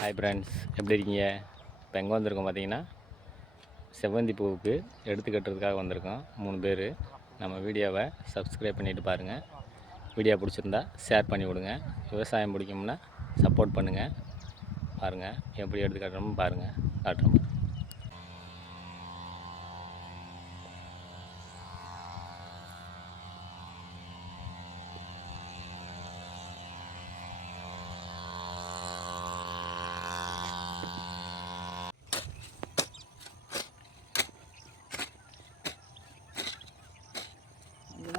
Hi friends எப்படி இருக்கீங்க? இப்போ எங்கே வந்திருக்கோம் பார்த்தீங்கன்னா செவ்வந்தி பூவுக்கு எடுத்து கட்டுறதுக்காக வந்திருக்கோம். மூணு பேர். நம்ம வீடியோவை சப்ஸ்கிரைப் பண்ணிட்டு பாருங்கள் வீடியோ பிடிச்சிருந்தா ஷேர் பண்ணி விடுங்க. விவசாயம் பிடிக்கும்னா சப்போர்ட் பண்ணுங்கள் பாருங்கள் எப்படி எடுத்து கட்டுறோம்னு பாருங்கள் காட்டுறோம்.